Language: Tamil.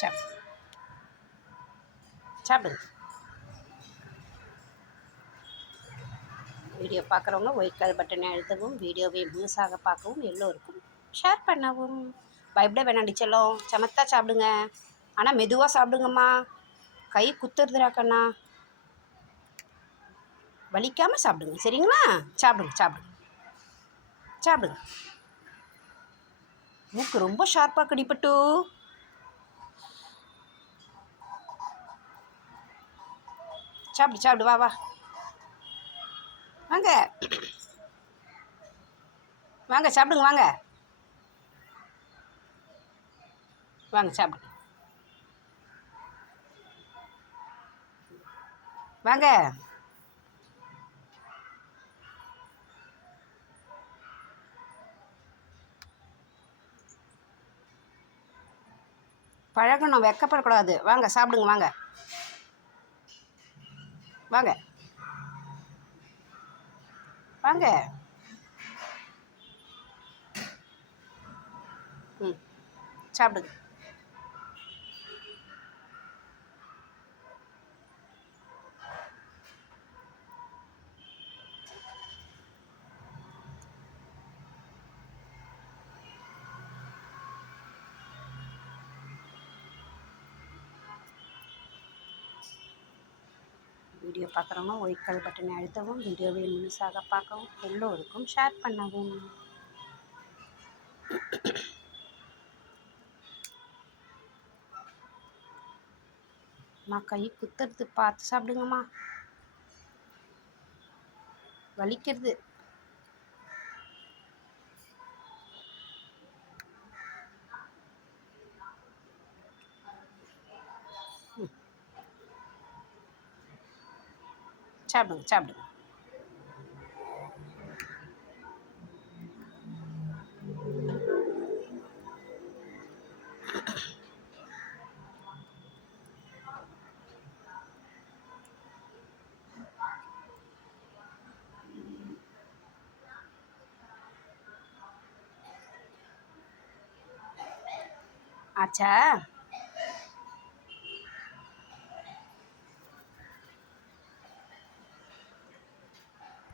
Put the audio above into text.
சாப்பிடு சாப்பிடுங்க வீடியோ பார்க்குறவங்க ஒயிட் கலர் பட்டனை அழுத்தவும் வீடியோவை முழுசாக பார்க்கவும் எல்லோருக்கும் ஷேர் பண்ணவும். பயப்பட வேணாம் செல்லம். சமத்தா சாப்பிடுங்க. ஆனால் மெதுவாக சாப்பிடுங்கம்மா. கை குத்துறதுடா கண்ணா. வலிக்காமல் சாப்பிடுங்க. சரிங்களா? சாப்பிடுங்க சாப்பிடுங்க. சாப்பிடுங்க. மூக்கு ரொம்ப ஷார்ப்பாக கடிப்பட்டு சாப்பிடு சாப்பிடு வா வா. வாங்க. வாங்க சாப்பிடுங்க வாங்க. வாங்க சாப்பிடுங்க வாங்க. பழகணும் வெக்கப்படக்கூடாது. வாங்க சாப்பிடுங்க வாங்க. வாங்க. வாங்க. ம். சாப்பிடுங்க. வீடியோ பார்க்குறவங்க ஒயிட் கலர் பட்டனை அழுத்தவும் வீடியோவை முழுசாக பார்க்கவும் எல்லோருக்கும் ஷேர் பண்ணவும். அம்மா கை குத்துறது பார்த்து சாப்பிடுங்கம்மா. வலிக்கிறது. சாப்பிடுங்க சாப்பிடுங்க ஆச்சா